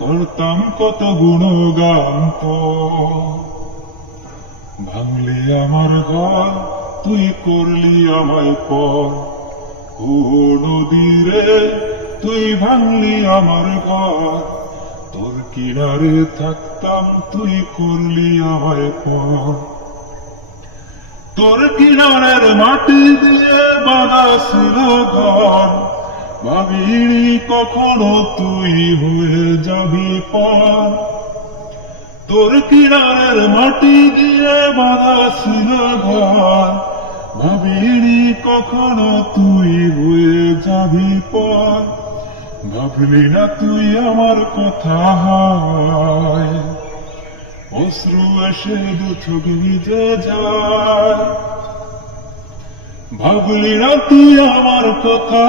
করতাম কত গুণগান তো ভাঙলি আমার ঘর, তুই করলি আমায় পর। ও নদীরে তুই ভাঙলি আমার ঘর, তোর কিনারে থাকতাম, তুই করলি আমায় পর। তোর কিনারের মাটি দিয়ে বাঁধা ছিল ঘর ভাবিনি কখনো তুই হয়ে যাবি পর। তোর কিনারের মাটি দিয়ে বাঁধা ছিল ঘর। ভাবিনি কখনো তুই হয়ে যাবি পর। ভাবলি না তুই আমার কথা হয়। অশ্রু এসে দু ছবি যায়। ভাবলি তুই আমার কথা।